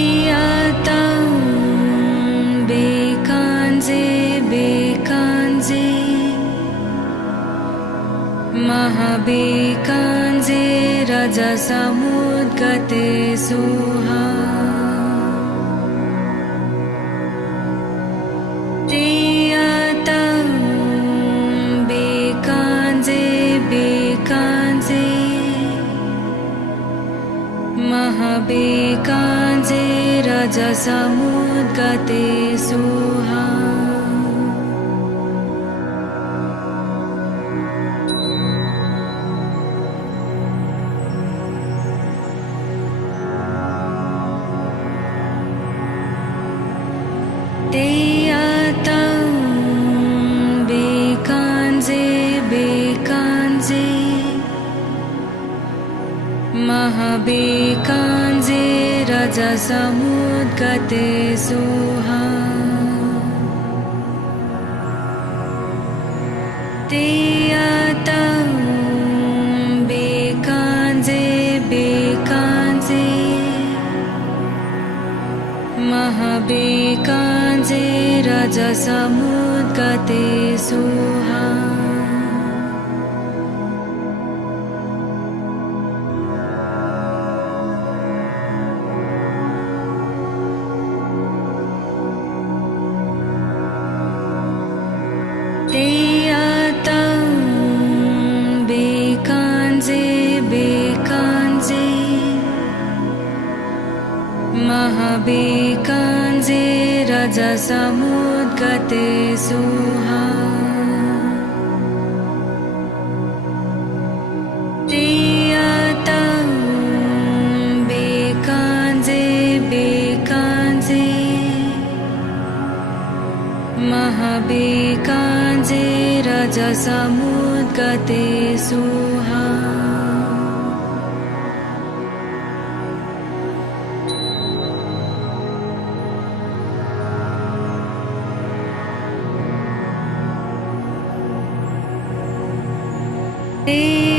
Deyatang bekanze bekanze mahabekanze raja samudgate suha Deyatang bekanze bekanze mahabekanze raja samudgate suha Deyatang bekanze bekanze mahabekanze raja samudgate suha Deyatang bekanze bekanze mahabekanze raja samudgate suha Deyatang bekanze bekanze mahabekanze raja samudgate suha Deyatang bekanze bekanze mahabekanze raja samudgate suha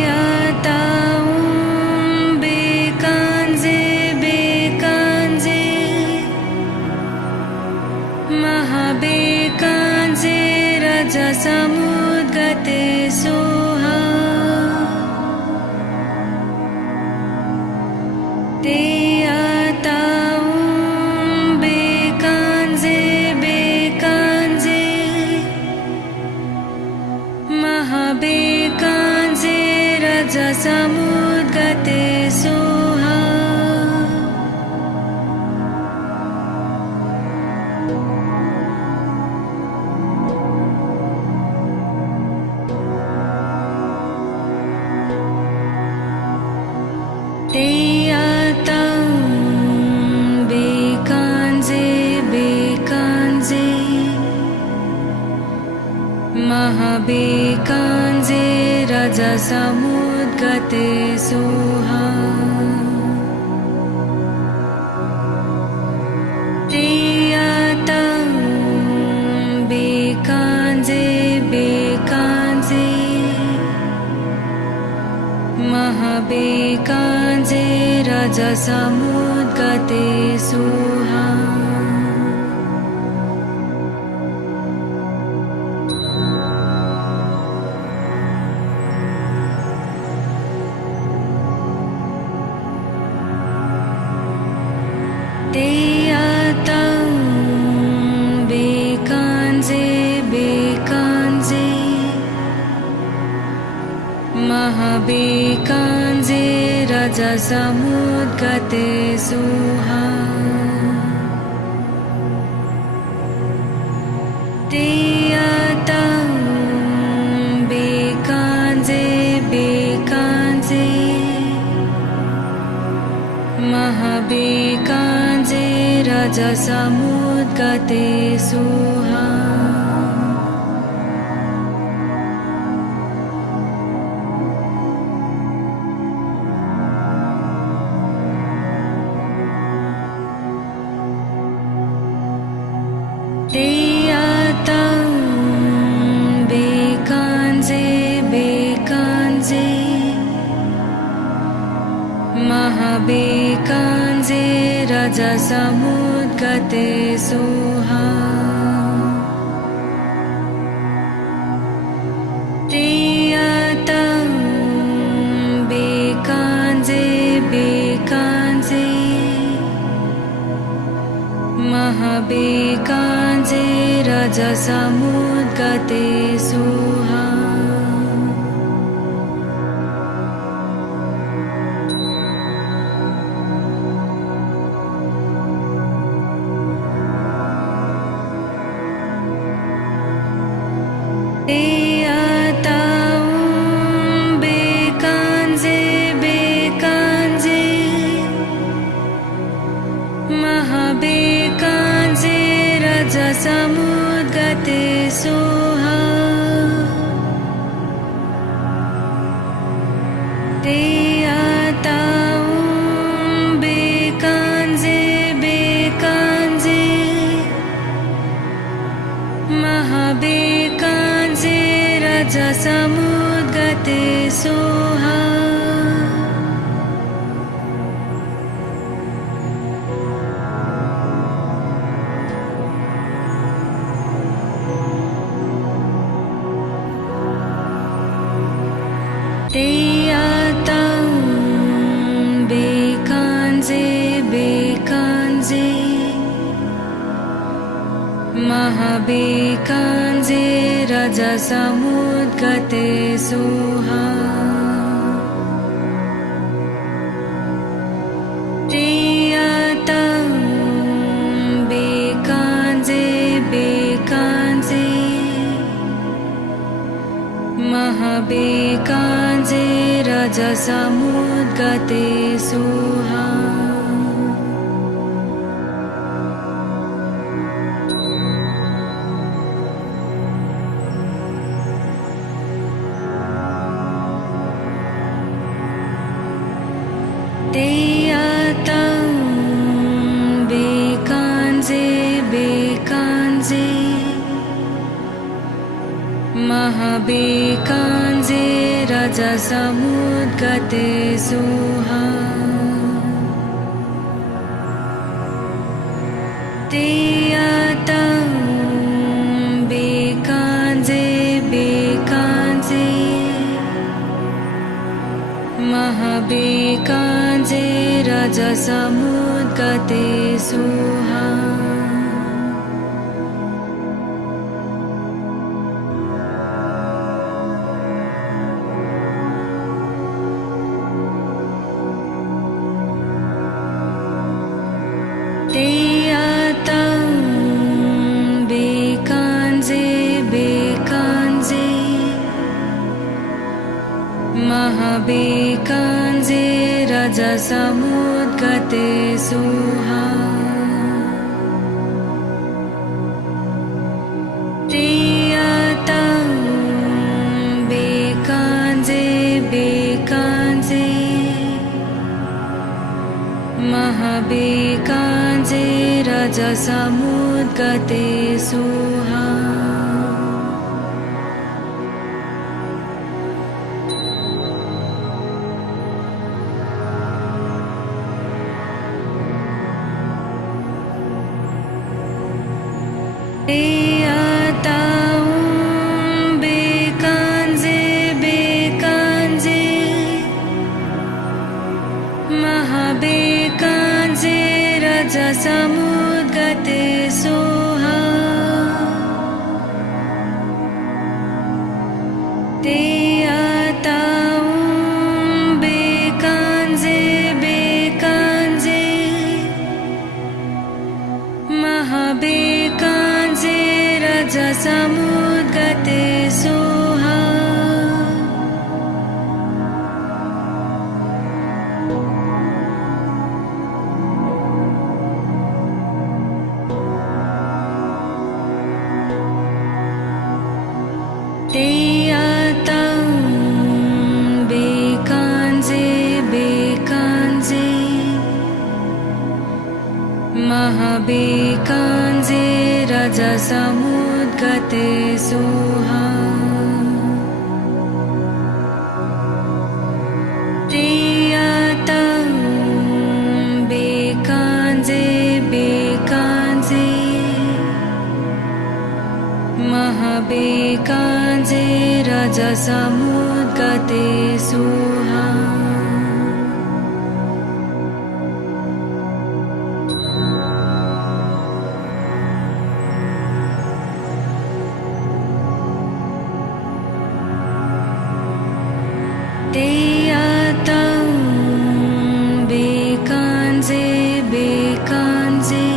Deyatang bekanze bekanze mahabekanze raja samudgate suha Deyatang bekanze bekanze mahabekanze raja samudgate suha Deyatang bekanze bekanze mahabekanze raja samudgate suha Deyatang bekanze bekanze mahabekanze raja samudgate suha महाबेकाञ्जे रजसमुद्गते सुहा तेयतं बेकाञ्जे बेकाञ्जे महाबेकाञ्जे रजसमुद्गते सुहा तेयतं बेकाञ्जे बेकाञ्जे महाबेकाञ्जे रजसमुद्गते सुहा तेयतं बेकाञ्जे बेकाञ्जे महाबेकाञ्जे रजसमुद्गते सुहा तेयतं बेकाञ्जे बेकाञ्जे महाबेकाञ्जे रजसमुद्गते सुहा तेयतं बेकाञ्जे बेकाञ्जे महाबेकाञ्जे रजसमुद्गते सुहा तेयतं बेकाञ्जे बेकाञ्जे महाबेकाञ्जे रजसमुद्गते सुहा तेयतं बेकाञ्जे बेकाञ्जे महाबेकाञ्जे रजसमुद्गते सुहा तेयतं बेकाञ्जे बेकाञ्जे महाबेकाञ्जे रजसमुद्गते सुहा तेयतं बेकाञ्जे बेकाञ्जे महाबेकाञ्जे रजसमुद्गते सुहा तेयतं बेकाञ्जे बेकाञ्जे महाबेकाञ्जे रजसमुद्गते सुहा तेयतं बेकाञ्जे बेकाञ्जे महाबेकाञ्जे रजसमुद्गते सुहा तेयतं बेकाञ्जे बेकाञ्जे महाबेकाञ्जे रजसमुद्गते सुहा तेयतं महाबेकाञ्जे रजसमुद्गते सोहा तेयातं बेकाञ्जे बेकाञ्जे महाबेकाञ्जे रजसमुद्गते सोहा तेयातं बेकाञ्जे बेकाञ्जे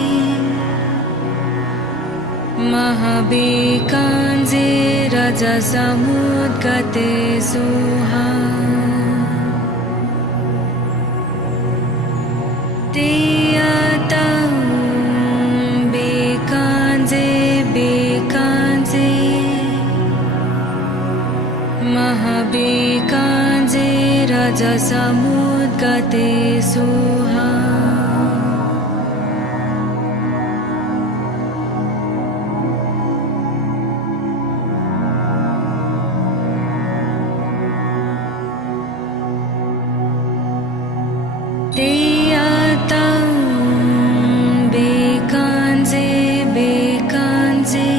महाबेकाञ्जे रजसमुद्गते सोहा तेयातं बेकाञ्जे बेकाञ्जे महाबेकाञ्जे रजसमुद्गते सोहा तेयातं बेकाञ्जे बेकाञ्जे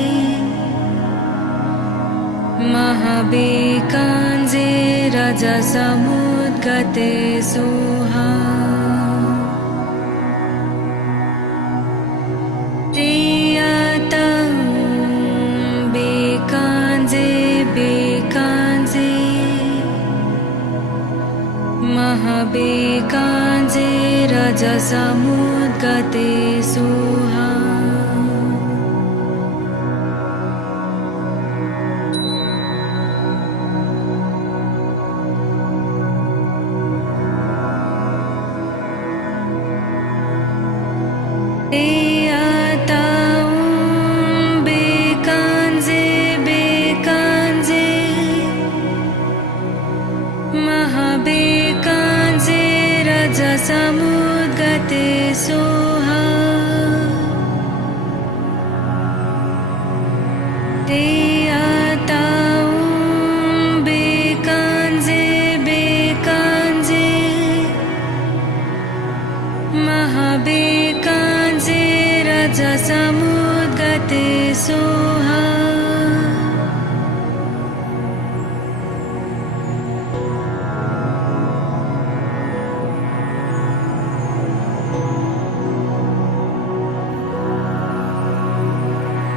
महाबेकाञ्जे रजसमुद्गते सोहा तेयातं बेकाञ्जे बेकाञ्जे महाबेकाञ्जे रजसमुद्गते सोहा तेयातं बेकाञ्जे बेकाञ्जे महाबेकाञ्जे रजसमुद्गते सोहा तेयातं बेकाञ्जे बेकाञ्जे महाबेकाञ्जे रजसमुद्गते सोहा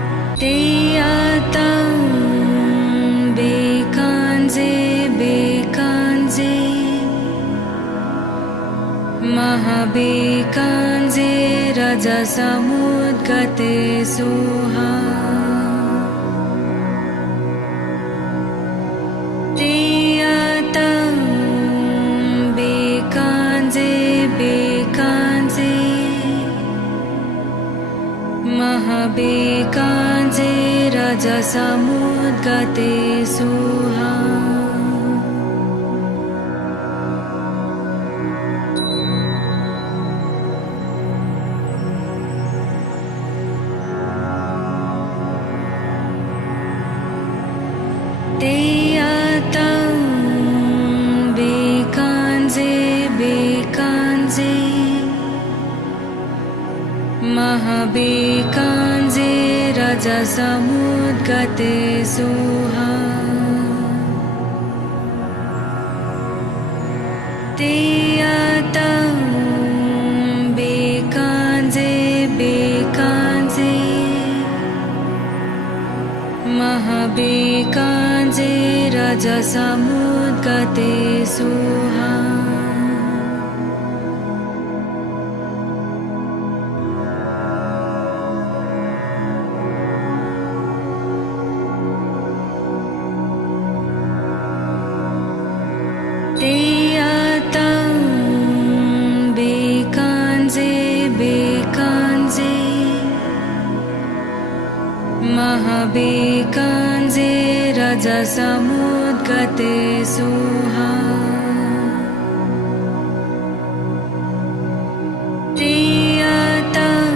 तेयातं बेकाञ्जे बेकाञ्जे महाबेकाञ्जे रजसमुद्गते सोहा तेयातं बेकाञ्जे बेकाञ्जे महाबेकाञ्जे रजसमुद्गते सोहा तेयातं बेकाञ्जे बेकाञ्जे महाबेकाञ्जे रजसमुद्गते सोहा तेयातं बेकाञ्जे बेकाञ्जे महाबेकाञ्जे रजसमुद्गते सोहा तेयातं बेकाञ्जे बेकाञ्जे महाबेकाञ्जे रजसमुद्गते सोहा तेयातं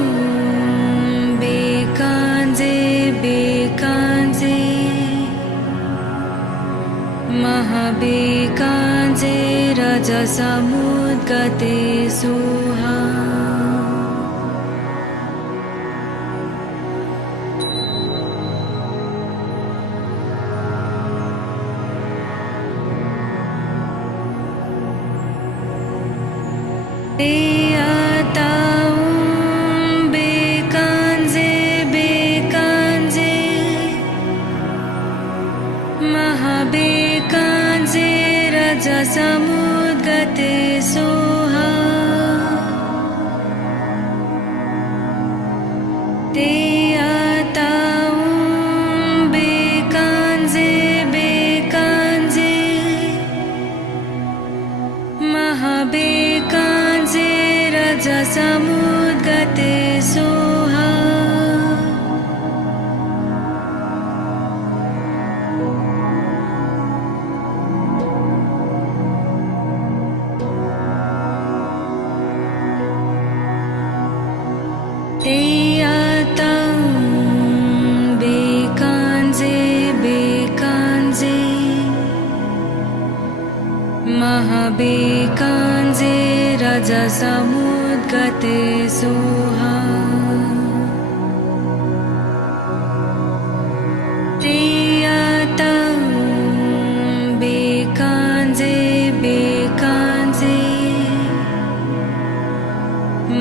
महाबेकाञ्जे रजसमुद्गते सुहा महाबेकाञ्जे रजसमुद्गते सोहा ते आतां बेकाञ्जे बेकाञ्जे महाबेकाञ्जे रजसमुद्गते सोहा ते आतां बेकाञ्जे बेकाञ्जे महाबेकाञ्जे रजसमुद्गते सोहा ते आतां बेकाञ्जे बेकाञ्जे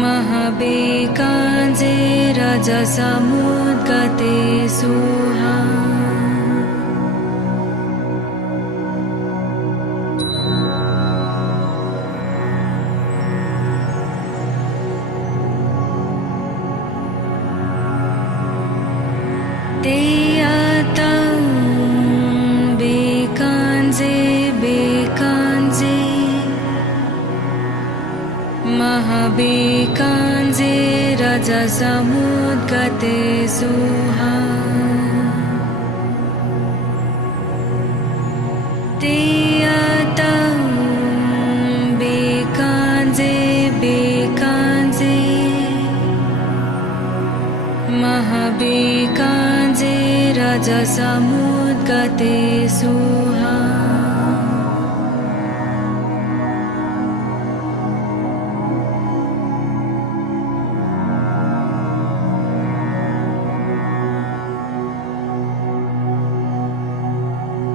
महाबेकाञ्जे रजसमुद्गते सोहा ते आतां बेकाञ्जे बेकाञ्जे महाबेकाञ्जे रजसमुद्गते सोहा ते आतां बेकाञ्जे बेकाञ्जे महाबेकाञ्जे रजसमुद्गते सोहा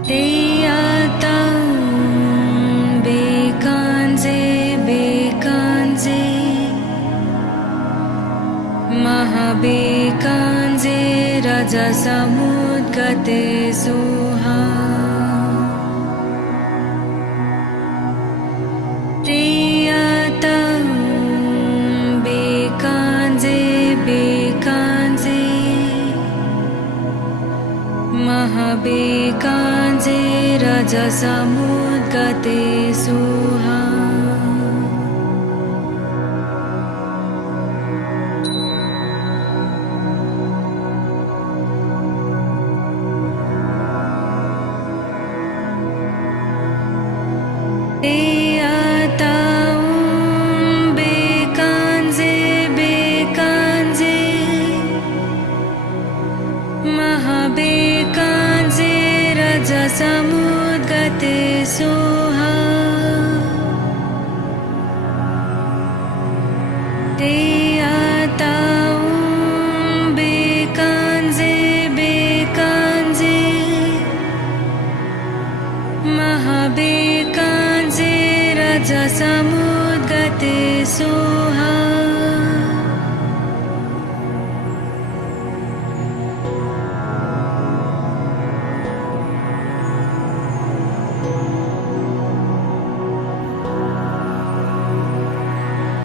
ते आतां बेकाञ्जे बेकाञ्जे महाबेकाञ्जे रजसमुद्गते सोहा ते आतां बेकाञ्जे बेकाञ्जे महाबेकाञ्जे रजसमुद्गते सोहा ते आतां बेकाञ्जे बेकाञ्जे महाबेकाञ्जे रजसमुद्गते सोहा ते आतां बेकाञ्जे बेकाञ्जे महाबेकाञ्जे रजसमुद्गते सोहा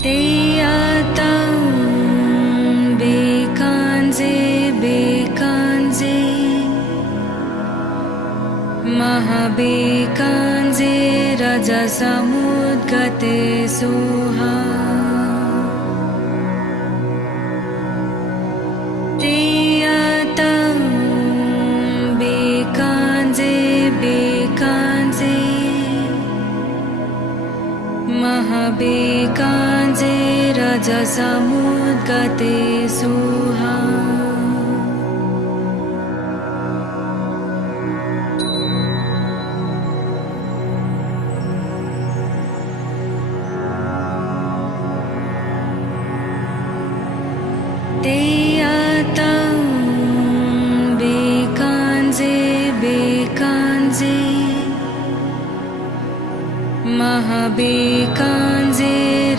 ते आतां बेकाञ्जे बेकाञ्जे महाबेकाञ्जे रजसमुद्गते सोहा ते आतां बेकाञ्जे बेकाञ्जे महाबेकाञ्जे रजसमुद्गते सोहा महाबेकाञ्जे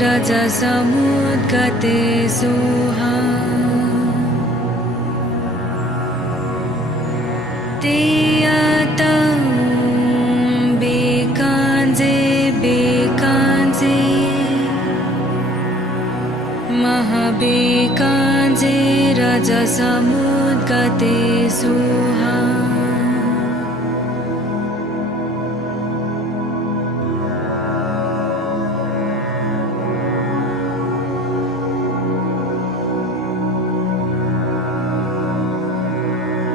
रजसमुद्गते सुहा तेयतं बेकाञ्जे बेकाञ्जे महाबेकाञ्जे रजसमुद्गते सुहा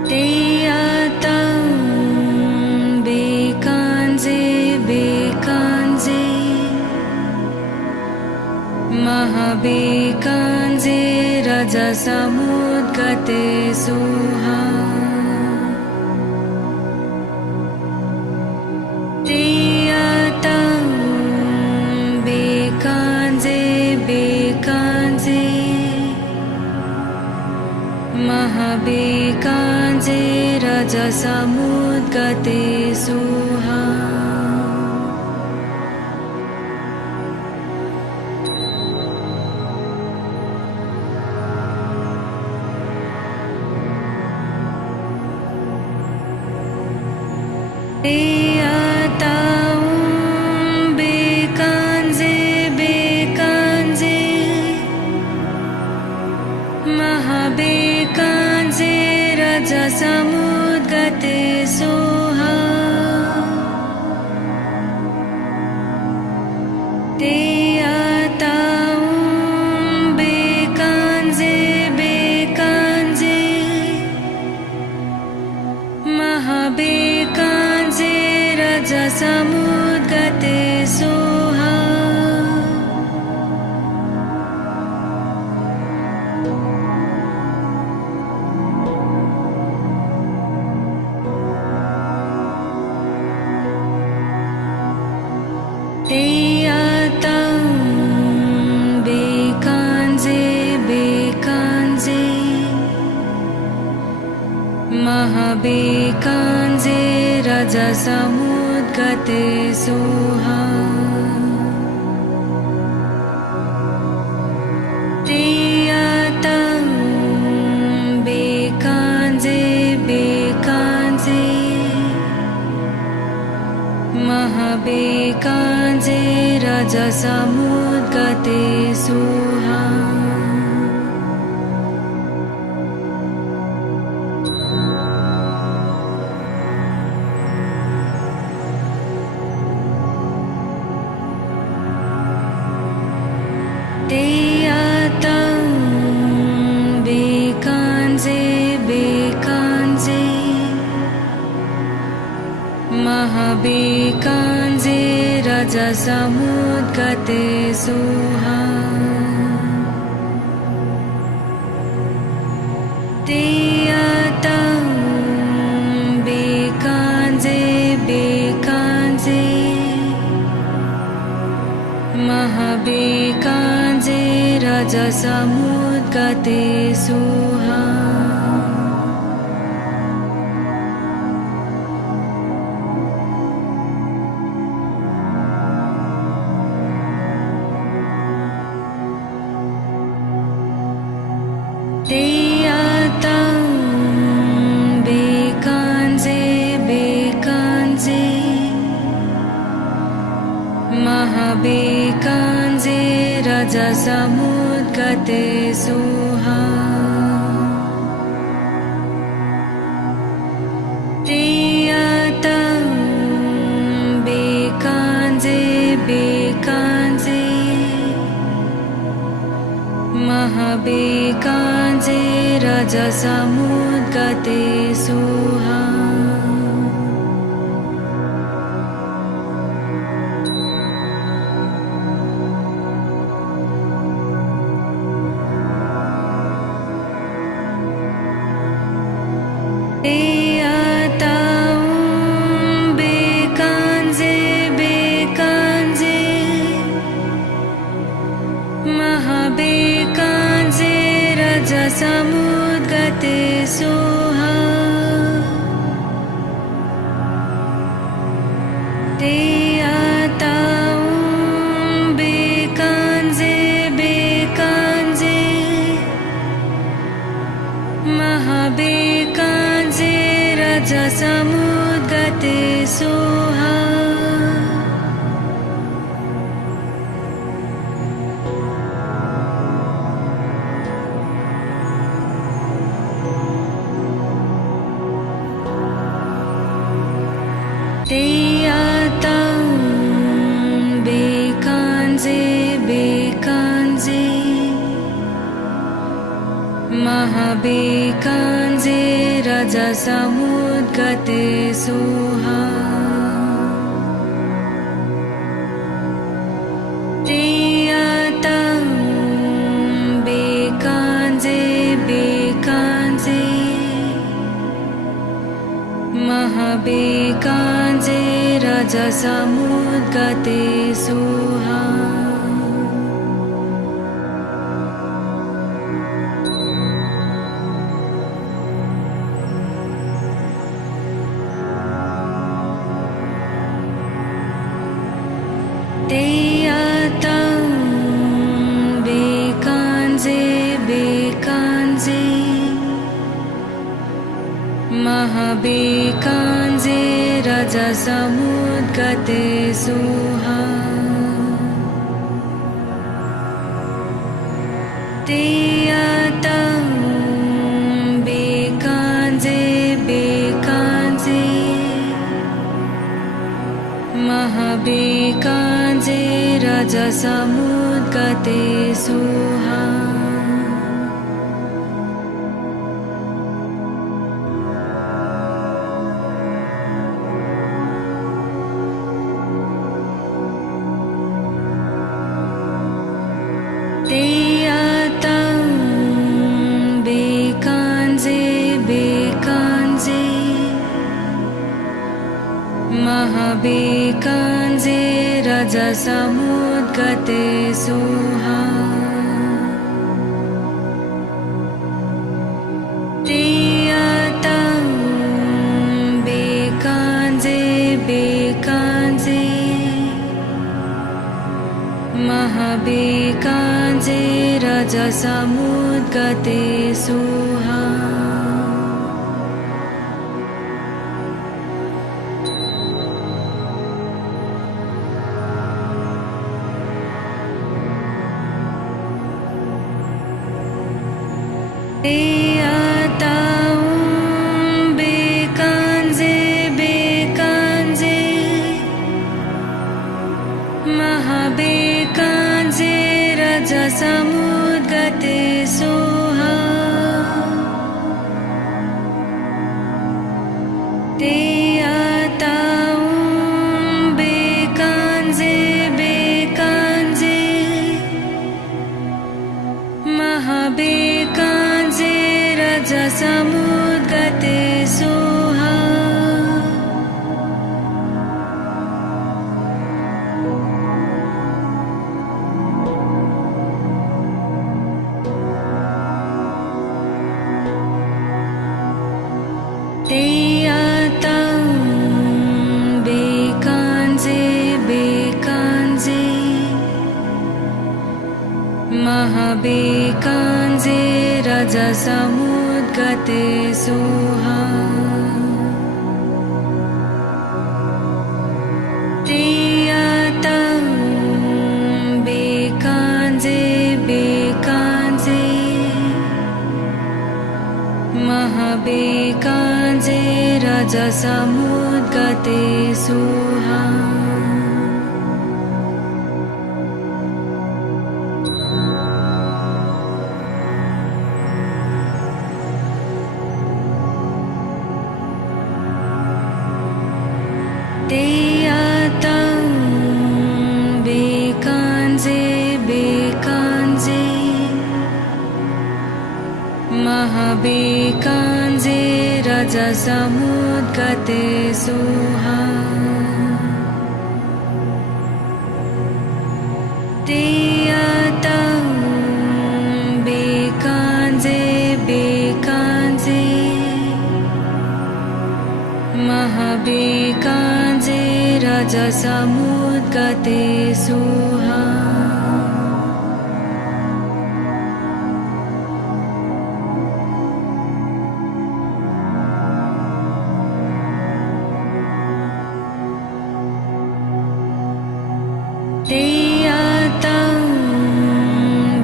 तेयतं बेकाञ्जे बेकाञ्जे महाबेकाञ्जे रजसमुद्गते सुहा तेयतं बेकाञ्जे बेकाञ्जे महाबेकाञ्जे रजसमुद्गते सुहा तेयतं बेकाञ्जे बेकाञ्जे महाबेकाञ्जे रजसमुद्गते सुहा तेयतं बेकाञ्जे बेकाञ्जे महाबेकाञ्जे रजसमुद्गते सुहा तेयतं बेकाञ्जे बेकाञ्जे महाबेकाञ्जे रजसमुद्गते सुहा तेयतं बेकाञ्जे बेकाञ्जे महाबेकाञ्जे रजसमुद्गते सुहा तेयतं बेकाञ्जे बेकाञ्जे महाबेकाञ्जे रजसमुद्गते सुहा तेयतं बेकाञ्जे बेकाञ्जे महाबेकाञ्जे रजसमुद्गते सुहा तेयतं बेकाञ्जे बेकाञ्जे महाबेकाञ्जे रजसमुद्गते सुहा तेयतं बेकाञ्जे बेकाञ्जे महाबेकाञ्जे रजसमुद्गते सुहा तेयतं बेकाञ्जे बेकाञ्जे महाबेकाञ्जे रजसमुद्गते सुहा तेयतं महाबेकाञ्जे रजसमुद्गते सोहा तेयातं बेकाञ्जे बेकाञ्जे महाबेकाञ्जे रजसमुद्गते सोहा तेयातं बेकाञ्जे बेकाञ्जे महाबेकाञ्जे रजसमुद्गते सोहा तेयातं बेकाञ्जे बेकाञ्जे महाबेकाञ्जे रजसमुद्गते सोहा तेयातं बेकाञ्जे बेकाञ्जे महाबेकाञ्जे रजसमुद्गते सोहा तेयातं बेकाञ्जे बेकाञ्जे महाबेकाञ्जे रजसमुद्गते सोहा तेयातं बेकाञ्जे बेकाञ्जे महाबेकाञ्जे रजसमुद्गते सोहा तेयातं बेकाञ्जे बेकाञ्जे महाबेकाञ्जे रजसमुद्गते सोहा तेयातं बेकाञ्जे बेकाञ्जे महाबेकाञ्जे रजसमुद्गते सोहा तेयातं बेकाञ्जे बेकाञ्जे महाबेकाञ्जे रजसमुद्गते सोहा तेयातं बेकाञ्जे बेकाञ्जे महाबेकाञ्जे रजसमुद्गते सोहा तेयातं बेकाञ्जे बेकाञ्जे महाबेकाञ्जे रजसमुद्गते सोहा तेयातं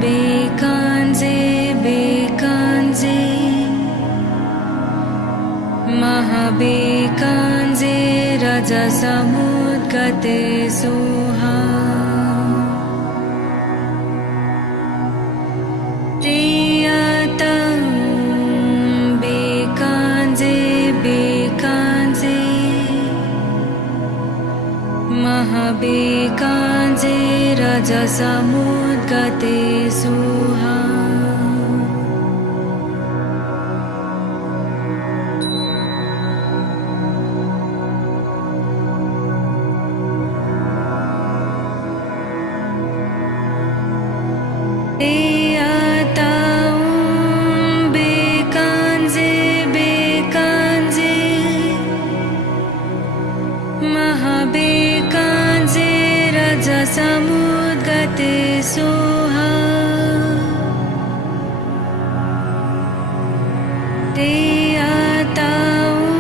बेकाञ्जे बेकाञ्जे महाबेकाञ्जे रजसमुद्गते सोहा तेयातं महाबेकाञ्जे रजसमुद्गते सुहा समुद्गते सोहा ते आताऊं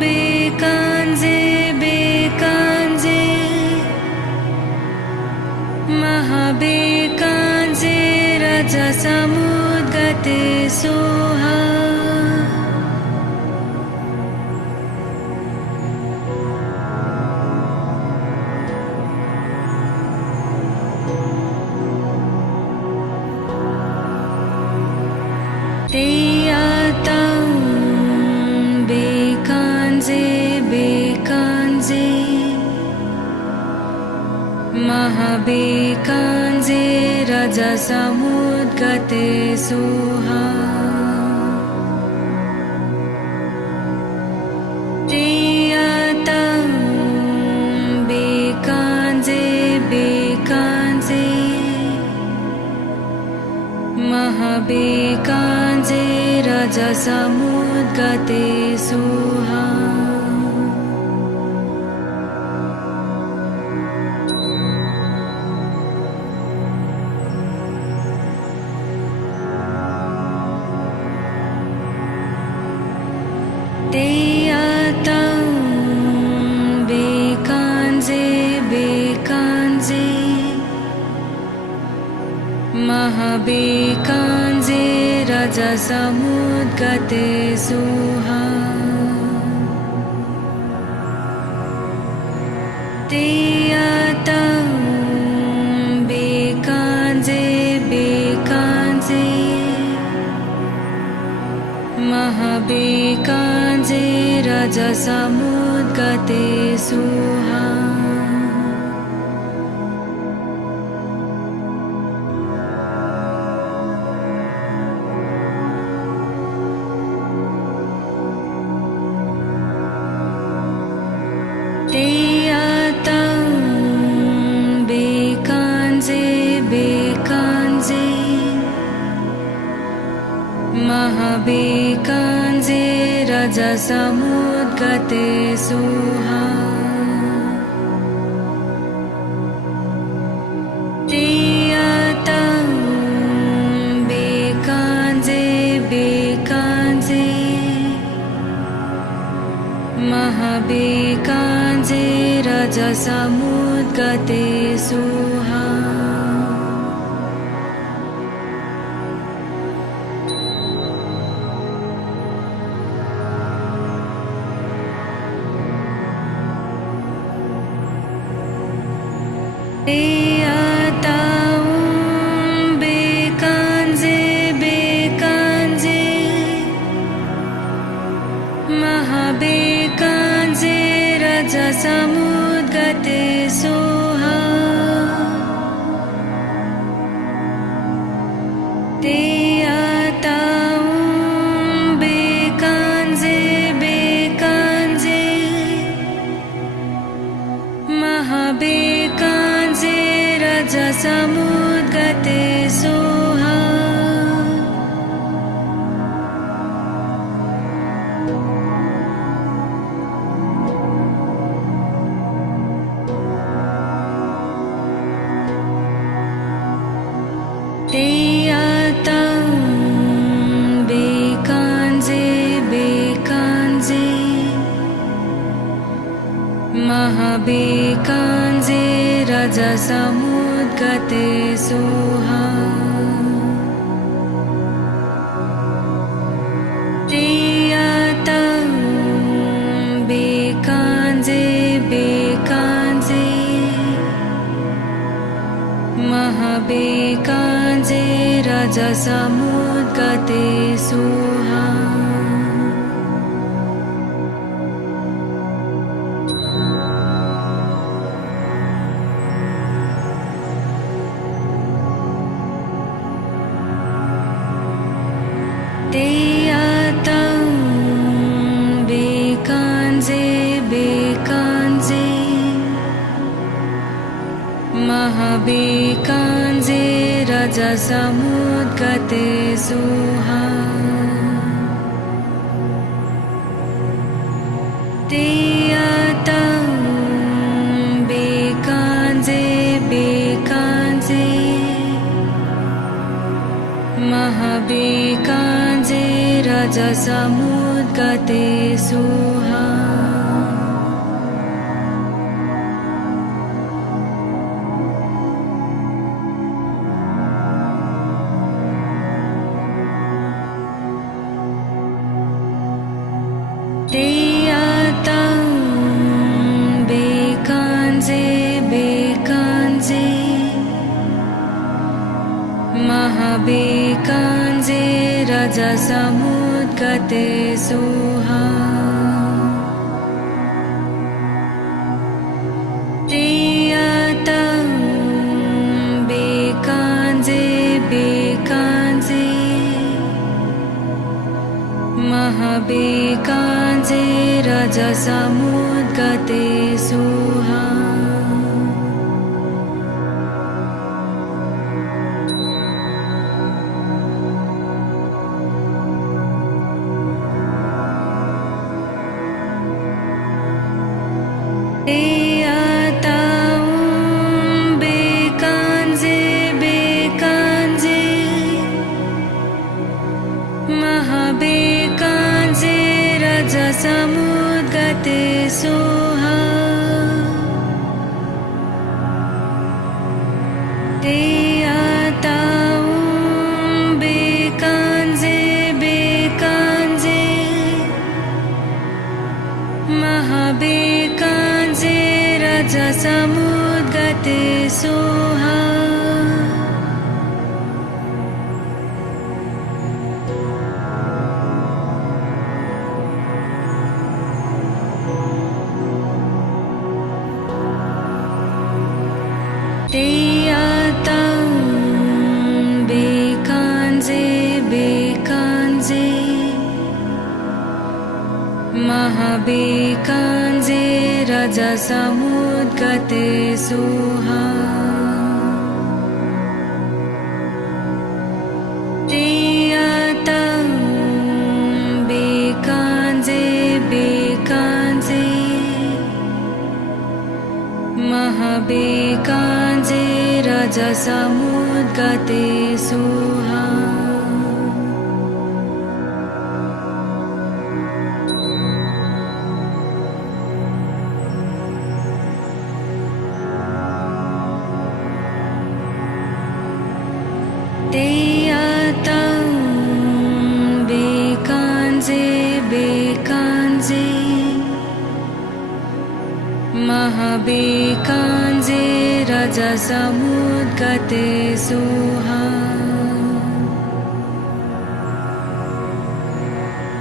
बेकांजे बेकांजे महाबेकांजे रजसमुद्गते सोहा ते आताऊं बेकांजे बेकांजे महाबेकांजे रजसमुद्गते सोहा ते आताऊं बेकांजे बेकांजे महाबेकांजे रजसमुद्गते सोहा ते आताऊं बेकांजे बेकांजे महाबेकांजे रजसमुद्गते सोहा ते आताऊं बेकांजे बेकांजे महाबेकांजे रजसमुद्गते सोहा ते आताऊं बेकांजे बेकांजे महाबेकांजे रजसमुद्गते सोहा ते आताऊं बेकांजे बेकांजे महाबेकांजे रजसमुद्गते सोहा ते आताऊं बेकांजे बेकांजे महाबेकांजे रजसमुद्गते सोहा ते आताऊं बेकांजे बेकांजे महाबेकांजे रजसमुद्गते सोहा ते आताऊं बेकांजे बेकांजे महाबेकांजे रजसमुद्गते सोहा ते आताऊं बेकांजे बेकांजे महाबेकांजे रजसमुद्गते सोहा महाबेकाञ्जे रजसमुद्गते सुहा तेयतं बेकाञ्जे बेकाञ्जे महाबेकाञ्जे रजसमुद्गते सुहा तेयतं बेकाञ्जे बेकाञ्जे महाबेकाञ्जे रजसमुद्गते सुहा तेयतं बेकाञ्जे बेकाञ्जे महाबेकाञ्जे रजसमुद्गते सुहा तेयतं बेकाञ्जे बेकाञ्जे महाबेकाञ्जे रजसमुद्गते सुहा तेयतं बेकाञ्जे बेकाञ्जे महाबेकाञ्जे रजसमुद्गते सुहा तेयतं बेकाञ्जे बेकाञ्जे महाबेकाञ्जे रजसमुद्गते सुहा तेयतं बेकाञ्जे बेकाञ्जे महाबेकाञ्जे रजसमुद्गते सुहा तेयतं बेकाञ्जे बेकाञ्जे महाबेकाञ्जे रजसमुद्गते सुहा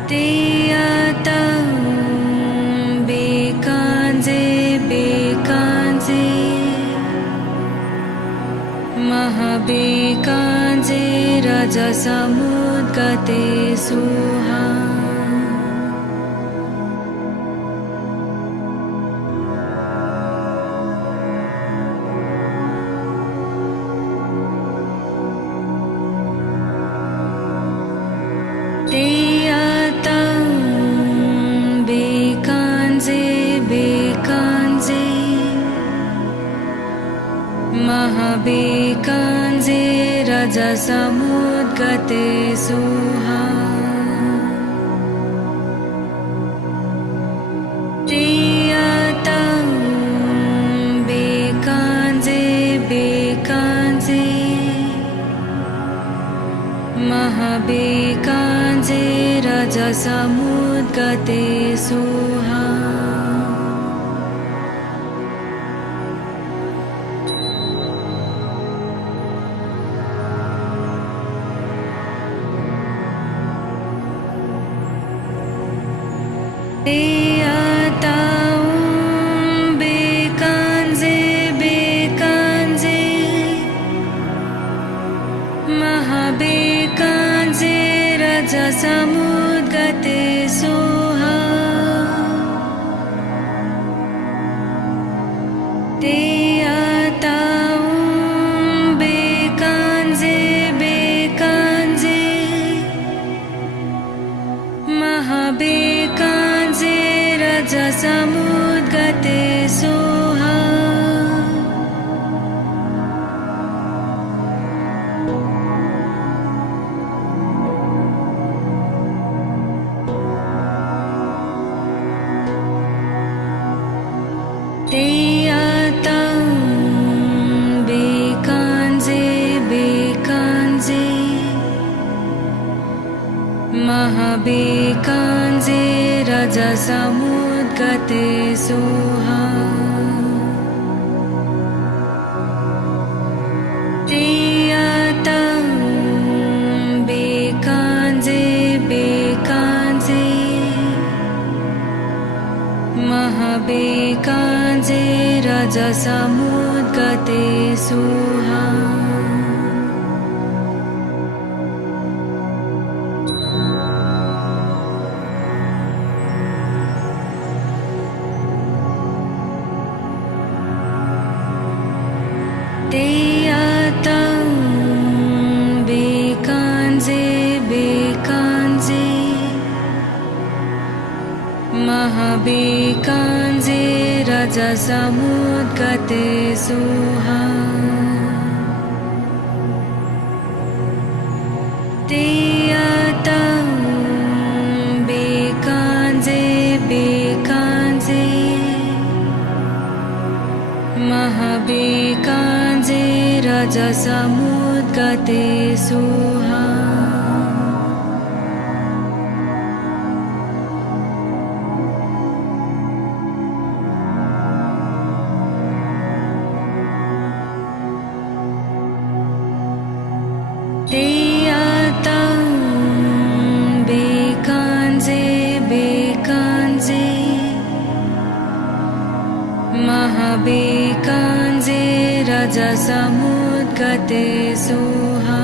तेयतं बेकाञ्जे बेकाञ्जे महाबेकाञ्जे रजसमुद्गते सुहा तेयतं बेकाञ्जे बेकाञ्जे महाबेकाञ्जे रजसमुद्गते सुहा तेयतं बेकाञ्जे बेकाञ्जे महाबेकाञ्जे रजसमुद्गते सुहा तेयतं बेकाञ्जे बेकाञ्जे महाबेकाञ्जे रजसमुद्गते सुहा तेयतं समुद्गते Soha Teyatam bekanze bekanze Mahabekanze raja samudgate soha Teyatam bekanze bekanze Mahabekanze raja samudgate soha Teyatam bekanze bekanze Mahabekanze raja samudgate soha Teyatam bekanze bekanze Mahabekanze raja samudgate soha Teyatam bekanze bekanze Mahabekanze raja samudgate soha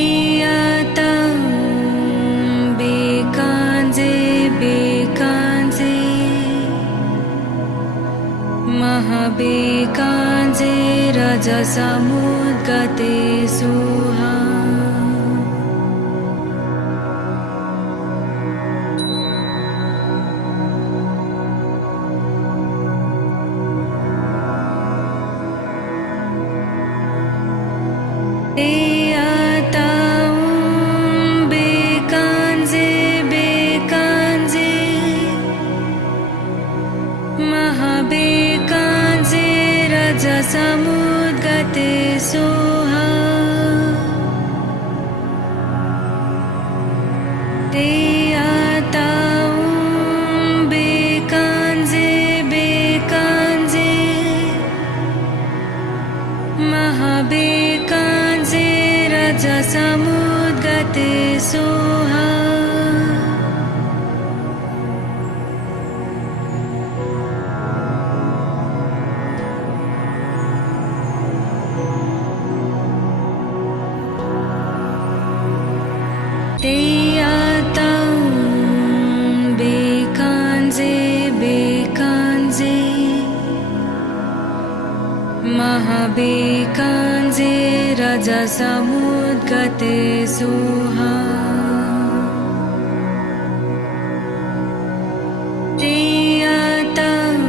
Teyatam bekanze bekanze Mahabekanze raja samudgate soha Teyatam bekanze bekanze Mahabekanze raja samudgate soha Teyatam bekanze bekanze Mahabekanze raja samudgate soha Teyatam bekanze bekanze Mahabekanze raja samudgate soha Teyatam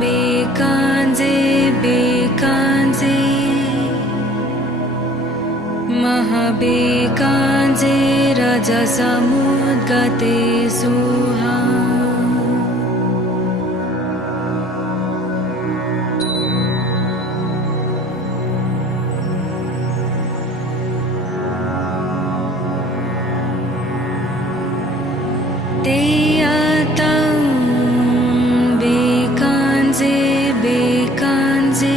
bekanze bekanze Mahabekanze raja samudgate soha Teyatam bekanze bekanze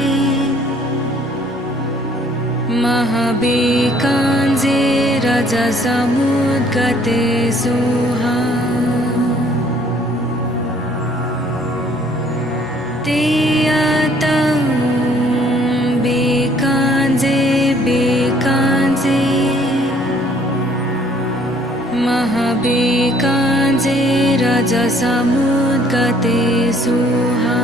Mahabekanze raja samudgate soha Teyatam bekanze bekanze Mahabekanze raja samudgate soha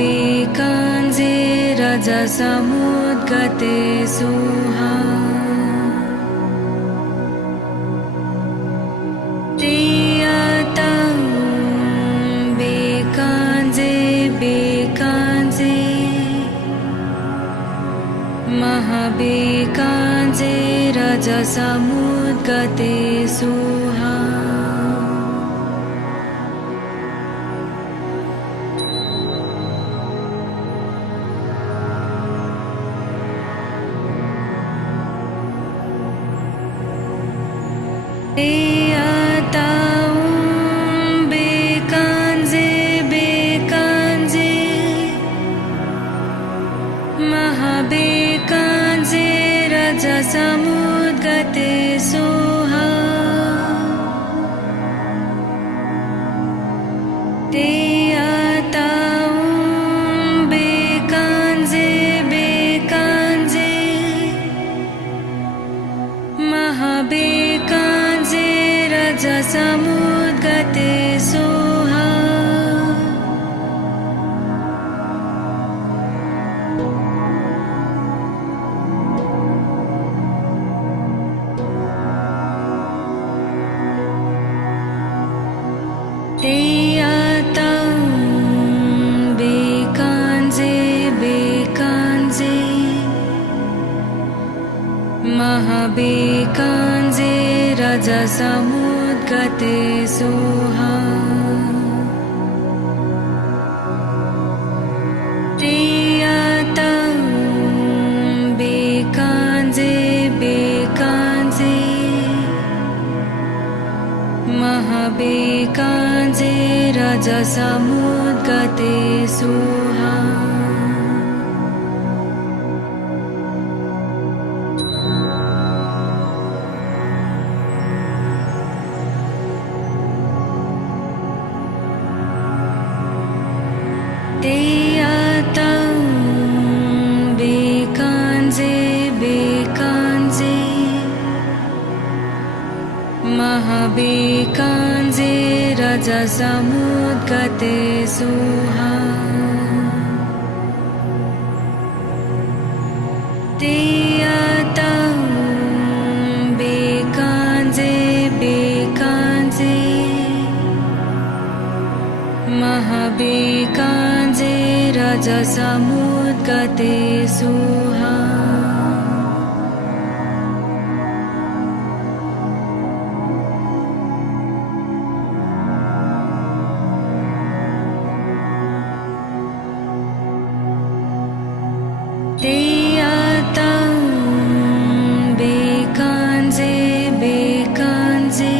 महाबेकाञ्जे रजसमुद्गते सुहा तेयतं बेकाञ्जे बेकाञ्जे महाबेकाञ्जे रजसमुद्गते सुहा तेयतं बेकाञ्जे बेकाञ्जे महाबेकाञ्जे रजसमुद्गते सुहा तेयतं बेकाञ्जे बेकाञ्जे महाबेकाञ्जे रजसमुद्गते सुहा तेयतं बेकाञ्जे बेकाञ्जे महाबेकाञ्जे रजसमुद्गते सुहा तेयतं बेकाञ्जे बेकाञ्जे महाबेकाञ्जे रजसमुद्गते सुहा तेयतं बेकाञ्जे बेकाञ्जे महाबेकाञ्जे रजसमुद्गते सुहा तेयतं बेकाञ्जे बेकाञ्जे महाबेकाञ्जे रजसमुद्गते सुहा तेयतं बेकाञ्जे बेकाञ्जे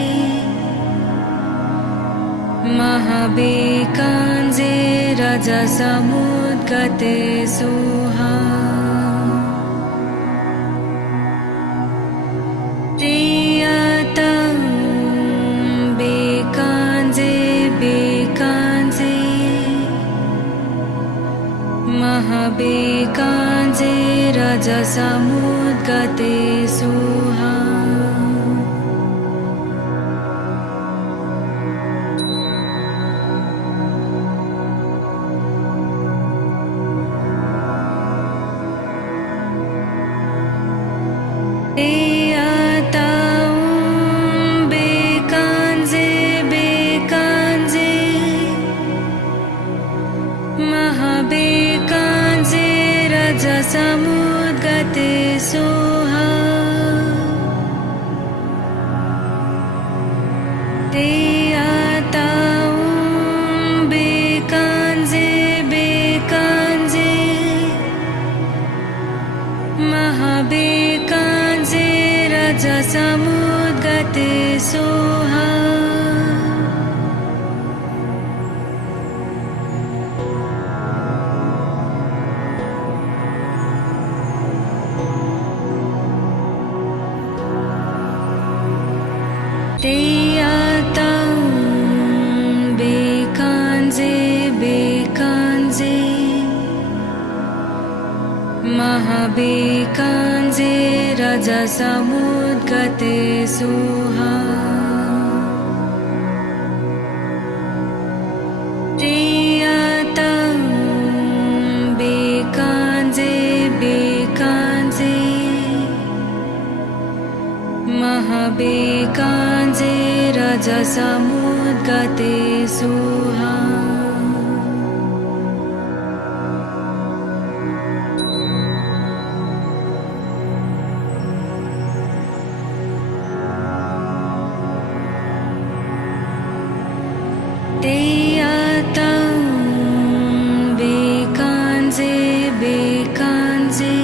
महाबेकाञ्जे रजसमुद्गते सुहा तेयतं बेकाञ्जे बेकाञ्जे महाबेकाञ्जे रजसमुद्गते सुहा तेयतं बेकाञ्जे बेकाञ्जे महाबेकाञ्जे रजसमुद्गते सुहा तेयतं बेकाञ्जे बेकाञ्जे महाबेकाञ्जे रजसमुद्गते सुहा तेयतं बेकाञ्जे बेकाञ्जे महाबेकाञ्जे रजसमुद्गते सुहा तेयतं महाबेकाञ्जे रजसमुद्गते सुहा Teyatam bekanze bekanze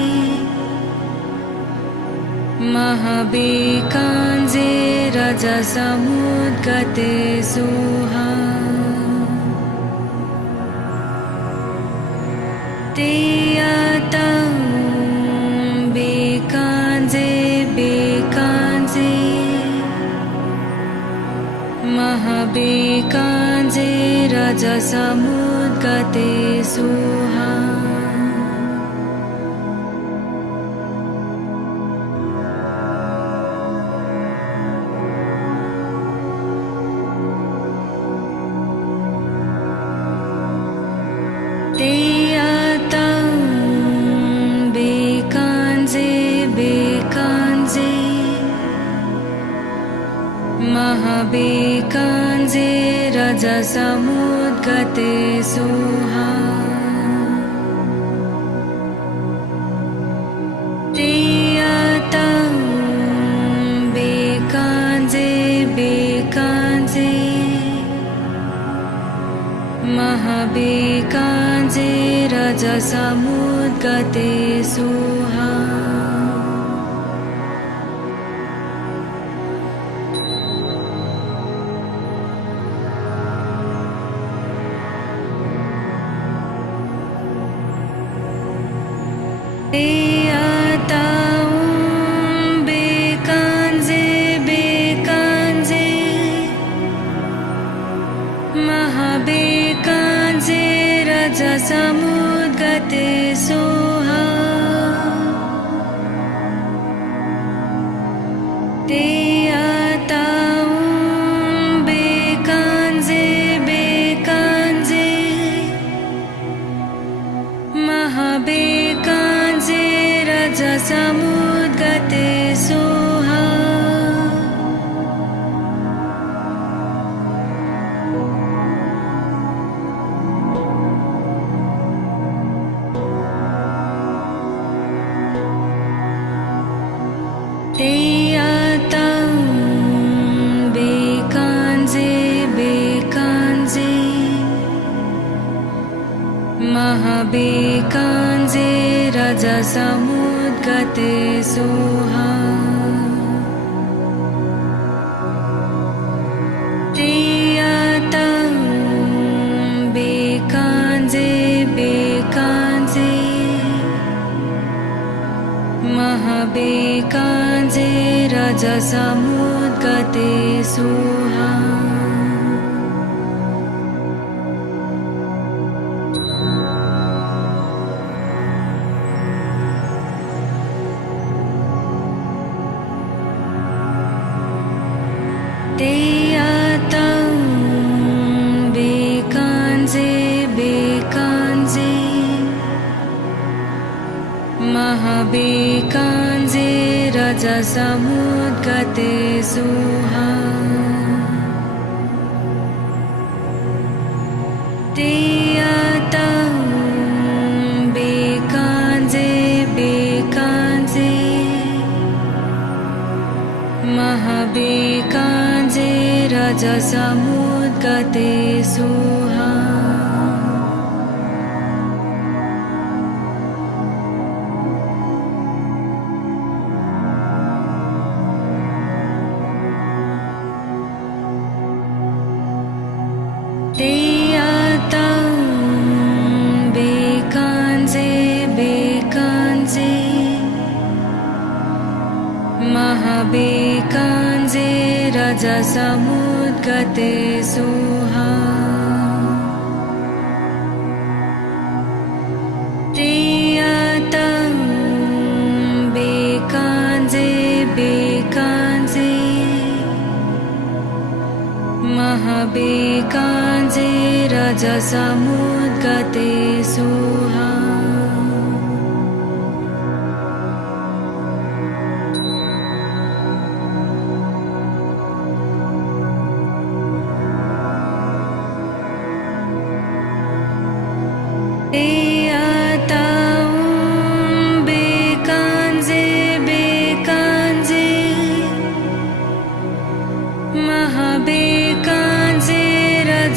Mahabekanze rajasamudgate suha Teyatam bekanze bekanze Mahabekanze rajasamudgate suha Teyatam bekanze bekanze Mahabekanze rajasamudgate suha Teyatam bekanze bekanze Mahabekanze rajasamudgate suha Teyatam bekanze bekanze Mahabekanze rajasamudgate suha Teyatam bekanze bekanze Mahabekanze rajasamudgate suha Teyatam bekanze bekanze Mahabekanze rajasamudgate suha Teyatam bekanze bekanze Mahabekanze rajasamudgate suha Teyatam bekanze bekanze Mahabekanze rajasamudgate suha Teyatam bekanze bekanze Mahabekanze rajasamudgate suha Teyatam bekanze bekanze Mahabekanze rajasamudgate suha Teyatam bekanze bekanze Mahabekanze rajasamudgate suha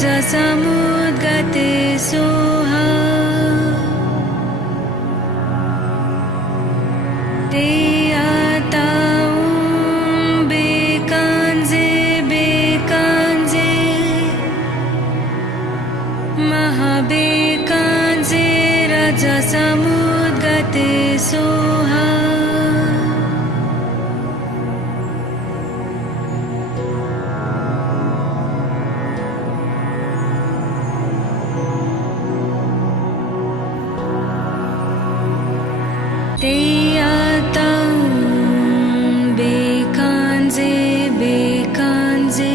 रजसमुद्गते Soha ते आताऊं बेकांजे बेकांजे महाबेकांजे रजसमुद्गते सोहा ते आताऊं बेकांजे बेकांजे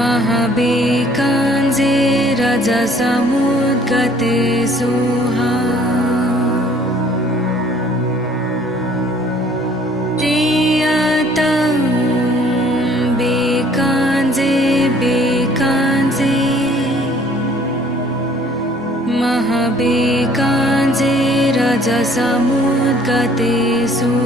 महाबेकांजे रजसमुद्गते सोहा ते आताऊं बेकांजे बेकांजे महाबेकांजे रजसमुद्गते सोहा